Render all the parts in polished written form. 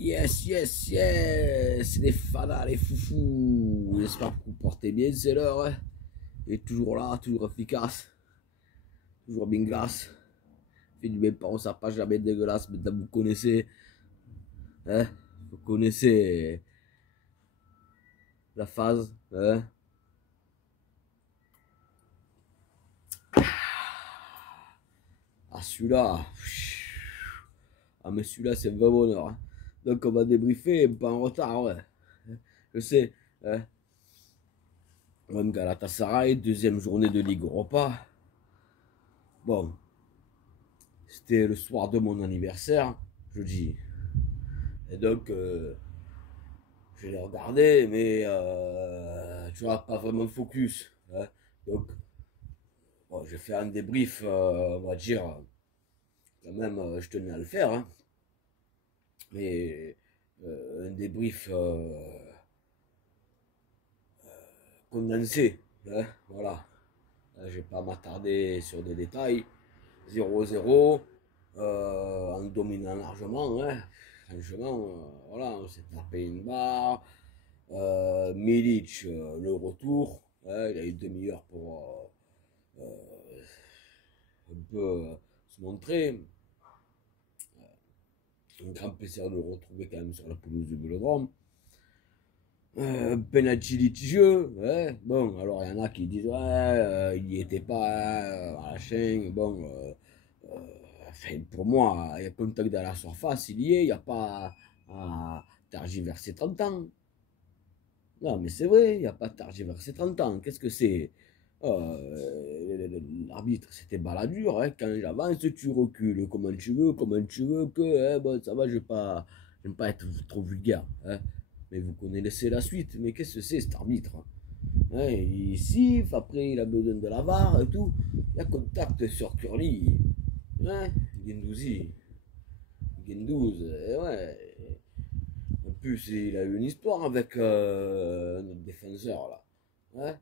Yes, yes, yes, les fadas, les foufous. J'espère que vous portez bien, c'est l'heure. Hein. Et toujours là, toujours efficace, toujours bien glace. Fait du bien par ça pas jamais dégueulasse. Maintenant, vous connaissez, hein, vous connaissez la phase, hein. Ah, celui-là, ah, mais celui-là, c'est un vrai bonheur. Hein. Donc, on va débriefer, pas en retard, ouais. Je sais, hein. Même Galatasaray, deuxième journée de Ligue Europa. Bon, c'était le soir de mon anniversaire, jeudi. Et donc, je l'ai regardé, mais tu vois, pas vraiment focus. Hein. Donc, bon, j'ai fait un débrief, on va dire, quand même, je tenais à le faire. Hein. Mais un débrief condensé. Hein, voilà. Je ne vais pas m'attarder sur des détails. 0-0, en dominant largement. Hein. Franchement, voilà, on s'est tapé une barre. Milic, le retour. Hein, il a eu demi-heure pour un peu se montrer. Un grand plaisir de le retrouver quand même sur la pelouse du Vélodrome. Penalty litigieux, ouais. Bon, alors il y en a qui disent ouais, il n'y était pas, machin. Bon, enfin, pour moi, il y a contact dans la surface, il y est, il n'y a pas à tergiverser 30 ans. Non, mais c'est vrai, il n'y a pas de tergiverser 30 ans. Qu'est-ce que c'est? L'arbitre, c'était baladure. Hein. Quand j'avance, tu recules. Comment tu veux que. Hein, bon, ça va, j'aime pas être trop vulgaire. Hein. Mais vous connaissez la suite. Mais qu'est-ce que c'est cet arbitre? Hein, il siffle, après il a besoin de la VAR et tout. Il y a contact sur Curly. Hein, Gendouzi. Gendouzi, ouais. En plus, il a eu une histoire avec notre défenseur là. Hein.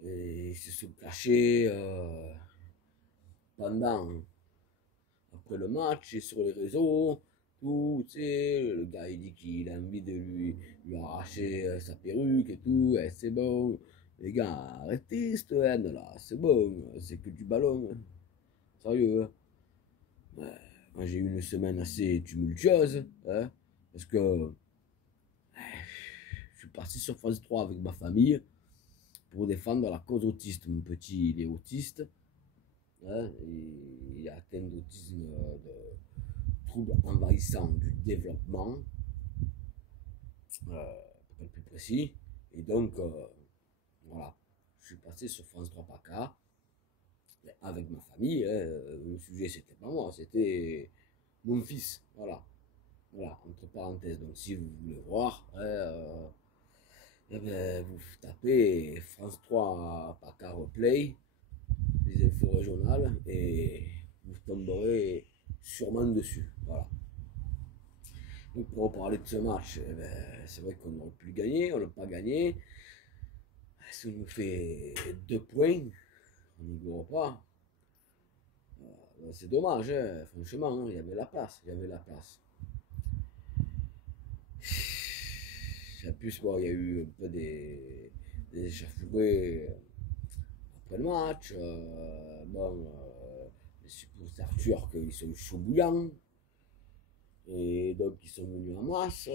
Et ils se sont cachés pendant, après le match et sur les réseaux, tout, tu sais, le gars il dit qu'il a envie de lui arracher sa perruque et tout, et c'est bon. Les gars, arrêtez cette haine là, c'est bon, c'est que du ballon. Hein. Sérieux. Hein. Ouais. Moi j'ai eu une semaine assez tumultueuse, hein, parce que je suis parti sur phase 3 avec ma famille pour défendre la cause autiste. Mon petit, il est autiste. Hein, il est atteint d'autisme, de troubles envahissants du développement, pour être plus précis. Et donc, voilà, je suis passé sur France 3 PACA avec ma famille. Hein, le sujet, c'était pas moi, c'était mon fils. Voilà, voilà, entre parenthèses. Donc, si vous voulez voir, hein, eh ben, vous tapez France 3 PACA Replay, les infos régionales, et vous tomberez sûrement dessus. Voilà. Donc pour parler de ce match, eh ben, c'est vrai qu'on aurait pu le gagner, on l'a pas gagné. Ça nous fait 2 points, on n'y gagne pas. C'est dommage, hein, franchement, hein, il y avait la place, il y avait la place. En plus, bon, il y a eu un peu des échauffourées après le match. Bon, les supporters turcs, ils sont chauds bouillants. Et donc, ils sont venus en masse.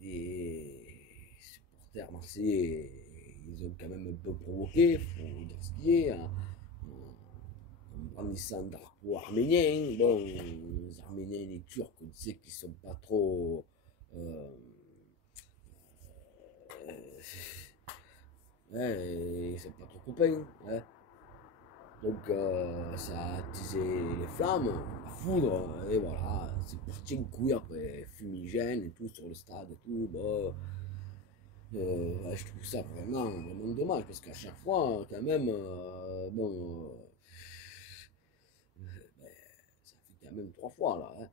Les supporters marseillais, ils ont quand même un peu provoqué, il faut dire ce qui est, en brandissant un drapeau arménien. Bon, les Arméniens et les Turcs, on sait qu'ils sont pas trop. Euh, ils sont pas trop copains. Hein. Donc ça a attisé les flammes, la foudre, et voilà, c'est parti une couille après, fumigène et tout sur le stade et tout. Bon, je trouve ça vraiment, vraiment dommage parce qu'à chaque fois, quand même, bon, ben, ça fait quand même 3 fois là, hein,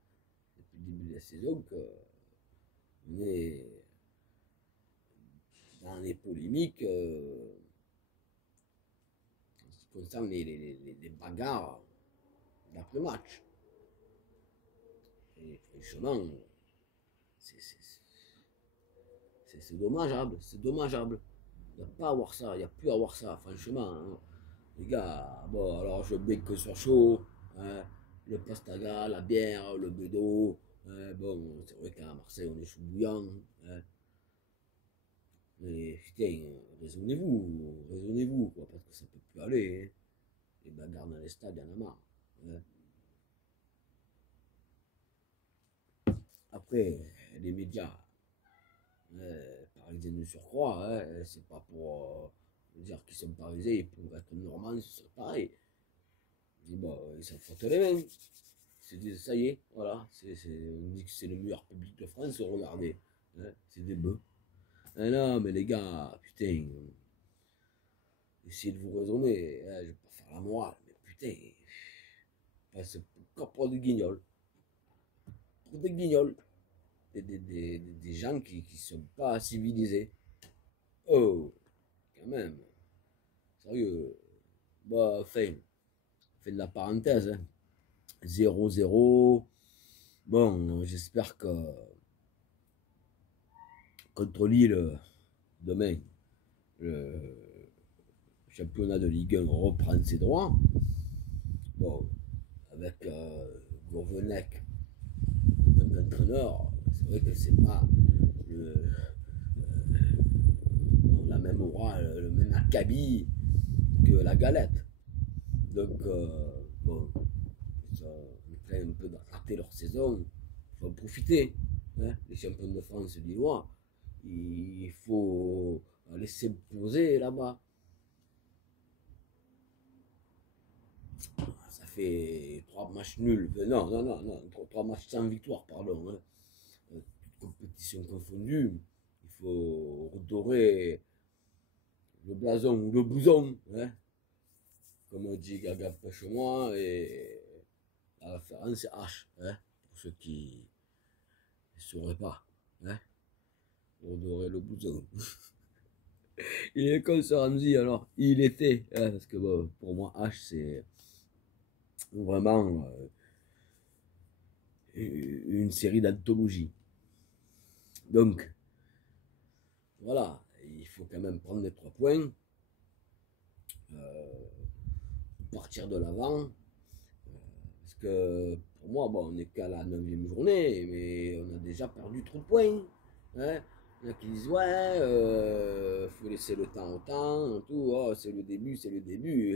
depuis le début de la saison qu'on est dans les polémiques en ce qui concerne les bagarres d'après-match. Et franchement, c'est dommageable, c'est dommageable. Il n'y a pas à avoir ça, il n'y a plus à avoir ça, franchement. Hein. Les gars, bon, alors je veux bien que ce soit chaud, hein, le pastaga, la bière, le bédo. Hein, bon, c'est vrai qu'à Marseille, on est chou bouillant. Hein, mais putain, raisonnez-vous, quoi, parce que ça peut plus aller. Hein. Les bagarres dans les stades, il y en a marre. Hein. Après, les médias, parisiens de surcroît, hein, c'est pas pour dire qu'ils sont parisiens pour être normands, c'est pareil. Ils disent, bah, ils s'en foutent les mains. Ils se disent, ça y est, voilà, on dit que c'est le meilleur public de France, regardez, hein, c'est des bœufs. Ah non, mais les gars, putain, essayez de vous raisonner, hein, je vais pas faire la morale, mais putain, c'est encore pour des guignols, pour des guignols, des gens qui sont pas civilisés. Oh, quand même, sérieux, bah, enfin, fait de la parenthèse, hein. 0-0. Bon, j'espère que contre Lille, demain, le championnat de Ligue 1 reprend ses droits. Bon, avec Gourvenec en tant qu'entraîneur, c'est vrai que c'est pas la même aura, le même acabit que la galette. Donc, bon, ils sont en train un peu de rater leur saison. Il faut en profiter. Hein, les champions de France lillois, il faut laisser poser là-bas. Ça fait 3 matchs nuls. Non, 3 matchs sans victoire, pardon. Hein. Toute compétition confondue. Il faut redorer le blason ou le blouson. Hein, comme dit Gaga Pêche-moi. Et la référence c'est H. Hein, pour ceux qui ne sauraient pas. Hein, redorer le blouson. Il est comme ça, Ramsey, alors. Il était. Hein, parce que bon, pour moi, H, c'est vraiment une série d'anthologies. Donc, voilà, il faut quand même prendre les 3 points, euh, partir de l'avant, parce que pour moi, bon, on n'est qu'à la 9e journée, mais on a déjà perdu trop de points. Hein. Il y en a qui disent, ouais, faut laisser le temps au temps, tout, oh, c'est le début,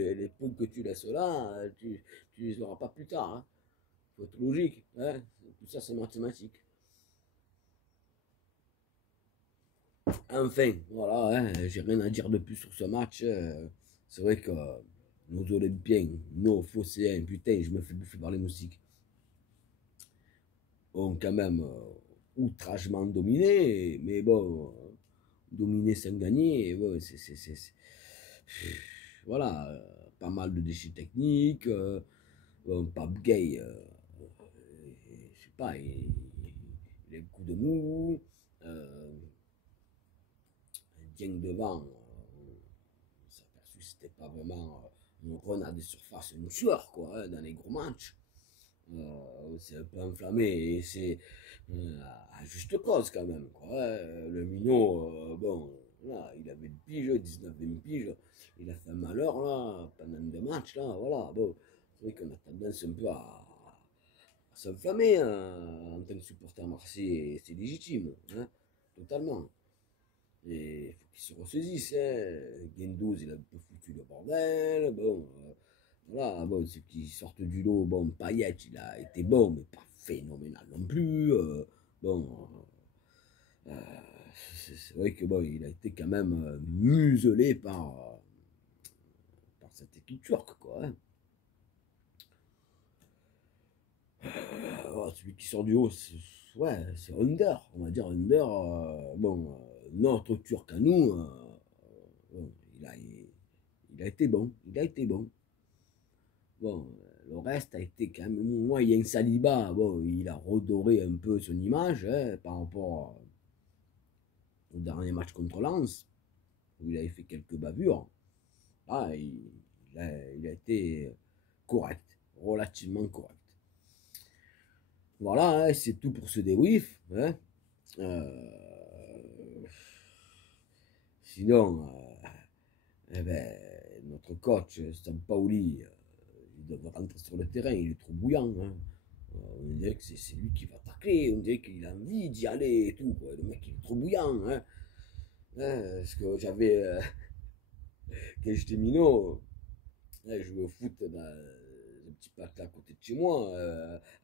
et les points que tu laisses là, tu les auras pas plus tard. Hein. Faut être logique, hein. Tout ça c'est mathématique. Enfin, voilà, hein, j'ai rien à dire de plus sur ce match. C'est vrai que nos Olympiens, nos Phocéens, putain, je me fais bouffer par les moustiques, ont quand même outragement dominé, mais bon, dominé sans gagner, bon, voilà, pas mal de déchets techniques, bon, Pape Gay, je sais pas, il a le coup de mou, Dieng devant, on s'est aperçu que c'était pas vraiment une run à des surfaces, une sueur, quoi, hein, dans les gros matchs. C'est un peu enflammé et c'est à juste cause quand même, quoi, hein. Le minot, bon, là, il avait une pige, 19-20 piges, il a fait un malheur là, pendant 2 matchs, là, voilà, bon, c'est vrai qu'on a tendance un peu à s'enflammer hein, en tant que supporter marseillais, c'est légitime, hein, totalement. Et il faut qu'il se ressaisisse. Hein. Guendouzi, il a un peu foutu le bordel. Bon, voilà, bon, ceux qui sortent du lot, bon, Payet, il a été bon, mais pas phénoménal non plus. Bon, euh, c'est vrai que bon, il a été quand même muselé par cette équipe turque, quoi. Hein. Celui qui sort du haut, ouais, c'est Under, on va dire Under. Bon, notre Turc à nous, bon, il a été bon, il a été bon. Bon, le reste a été quand même moyen. Saliba, bon, il a redoré un peu son image hein, par rapport au dernier match contre Lens, où il avait fait quelques bavures. Ah, il a été correct, relativement correct. Voilà, hein, c'est tout pour ce débrief. Hein. Euh, Sinon, eh ben, notre coach, Sampaoli, il devrait rentrer sur le terrain, il est trop bouillant. Hein. On dirait que c'est lui qui va tacler, on dirait qu'il a envie d'y aller et tout. Quoi. Le mec, il est trop bouillant. Hein. Parce que j'avais, quand j'étais minot, je jouais au foot dans un petit parc à côté de chez moi,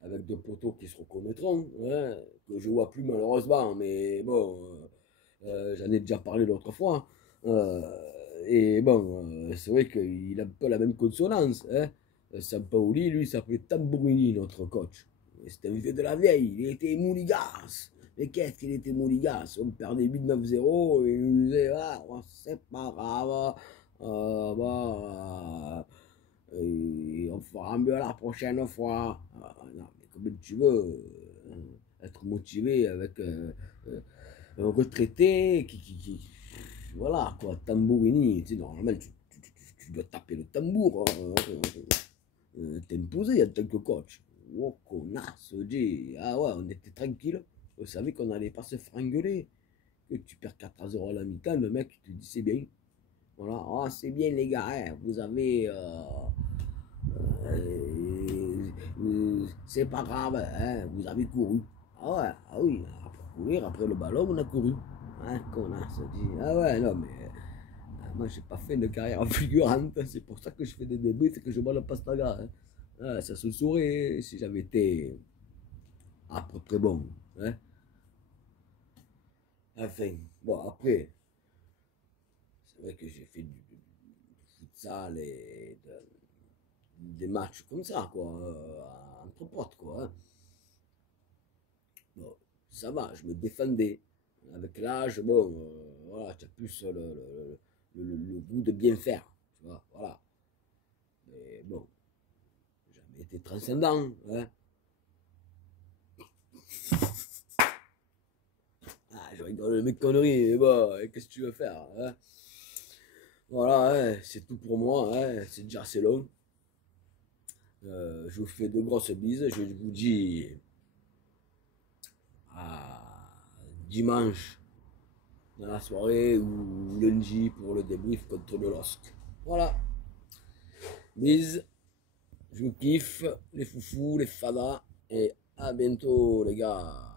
avec deux poteaux qui se reconnaîtront, hein, que je vois plus malheureusement, mais bon, j'en ai déjà parlé l'autre fois. Euh, et bon, c'est vrai qu'il a un peu la même consonance. Hein. Sampaoli, lui, il s'appelait Tambourini, notre coach. C'était un vieux de la vieille, il était mouligas. Mais qu'est-ce qu'il était mouligas? On perdait 8-9-0 et il nous disait, ah, c'est pas grave. Et on fera mieux la prochaine fois. Non, mais comment tu veux être motivé avec un retraité voilà quoi, tambourini, tu sais, normalement tu dois taper le tambour, t'imposer en tant que coach. Oh connasse, dit, ah ouais, on était tranquille, on savait qu'on allait pas se faire engueuler. Que tu perds 4-0 à la mi-temps, le mec il te dit c'est bien. Voilà, oh, c'est bien les gars, hein, vous avez c'est pas grave, hein, vous avez couru. Ah ouais, ah oui, après courir, après le ballon, on a couru. Hein, connasse, dit. Ah ouais, non, mais moi, j'ai pas fait de carrière fulgurante, c'est pour ça que je fais des débuts et que je bois le pastaga. Hein. Ah, ça se saurait si j'avais été à peu près bon. Hein. Enfin, bon, après, c'est vrai que j'ai fait du futsal et des matchs comme ça, quoi, entre potes, quoi. Hein. Bon, ça va, je me défendais. Avec l'âge, bon, voilà, tu as plus le goût de bien faire, tu vois, voilà. Mais bon, j'ai jamais été transcendant, hein. Ah, je rigole de mes conneries, mais bon, qu'est-ce que tu veux faire, hein. Voilà, hein, c'est tout pour moi, hein, c'est déjà assez long. Je vous fais de grosses bises, je vous dis à dimanche dans la soirée ou lundi pour le débrief contre le LOSC. Voilà, bise, je vous kiffe, les foufous, les fadas, et à bientôt les gars.